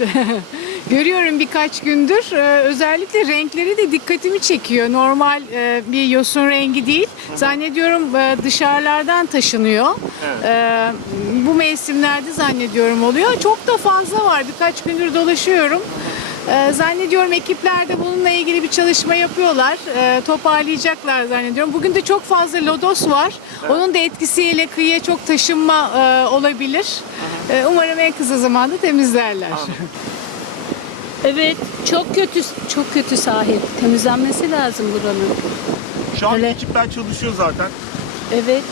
Görüyorum birkaç gündür. Ee, özellikle renkleri de dikkatimi çekiyor. Normal e, bir yosun rengi değil. Zannediyorum e, dışarılardan taşınıyor. Ee, bu mevsimlerde zannediyorum oluyor. Çok da fazla var. Birkaç gündür dolaşıyorum. Ee, zannediyorum ekipler de bununla ilgili bir çalışma yapıyorlar. Ee, toparlayacaklar zannediyorum. Bugün de çok fazla lodos var. Onun da etkisiyle kıyıya çok taşınma e, olabilir. Ee, umarım en kısa zamanda temizlerler. Evet, çok kötü, çok kötü sahil. Temizlenmesi lazım buranın. Şu an Öyle. ekipler çalışıyor zaten. Evet.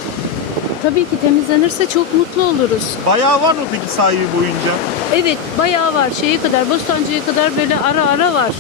Tabii ki temizlenirse çok mutlu oluruz. Bayağı var mı peki sahili boyunca? Evet, bayağı var. Şeye kadar, Bostancı'ya kadar böyle ara ara var.